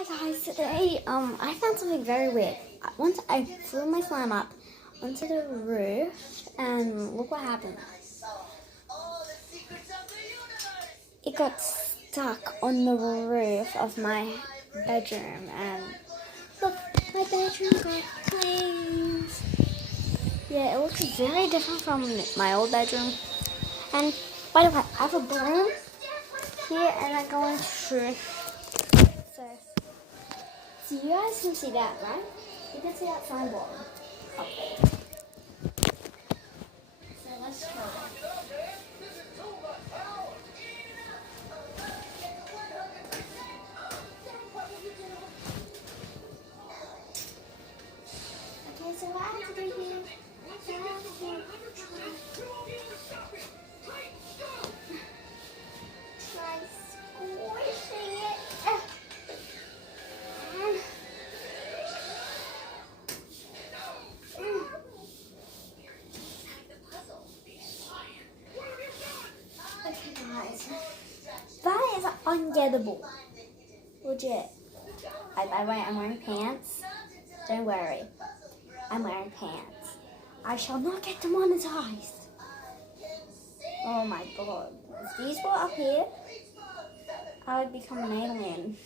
Hi guys, today I found something very weird. Once I threw my slime up onto the roof and look what happened. It got stuck on the roof of my bedroom and look, my bedroom got cleaned. Yeah, it looks very different from my old bedroom. And by the way, I have a broom here and I'm going to so you guys can see that, right? You can see that signboard up there. So let's try that. Okay, so what I have to do here, so I have to try squishing it. Okay guys, that is ungettable. Legit. By the way, I'm wearing pants. Don't worry. I'm wearing pants. I shall not get demonetized. Oh my god. If these were up here, I would become an alien.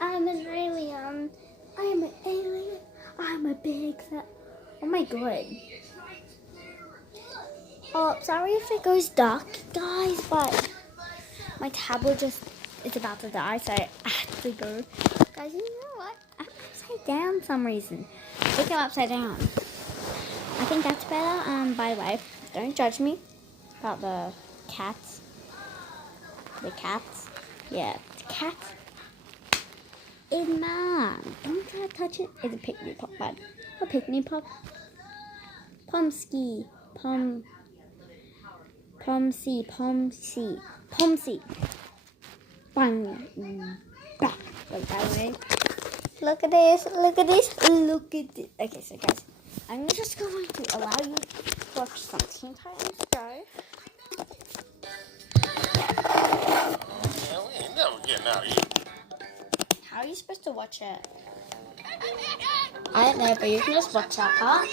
I'm an alien. I'm an alien. I'm a big fat. Oh my god. Oh, sorry if it goes dark, guys, but my tablet just is about to die, so I have to go. Guys, you know what? I'm upside down for some reason. Look how upside down. I think that's better. By the way, don't judge me about the cats. The cats. Yeah, the cats. It's mine. Don't try to touch it. It's a picnic pop, bud. A picnic pop. Pomsky. Pomsy. Bang. Bah. Like that way. Look at this. Look at this. Look at this. Okay, so guys, I'm just going to allow you to watch some Teen Titans Go. Yeah, we ain't never getting out of here. How are you supposed to watch it? I don't know, but you can just watch that part.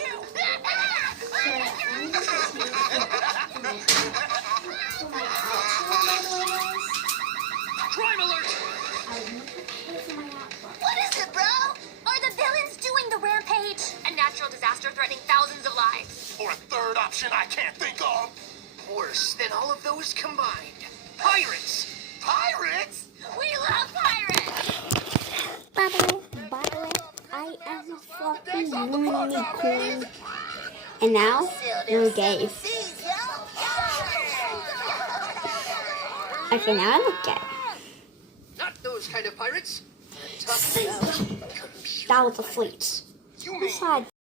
Crime alert! What is it, bro? Are the villains doing the rampage? A natural disaster threatening thousands of lives. Or a third option I can't think of. Worse than all of those combined. Pirates! Pirates? We love pirates! By the way, I am fucking really cool. And now, you're gay. Okay, now I look gay. Not those kind of pirates. Tough out. That was a fleet. Besides,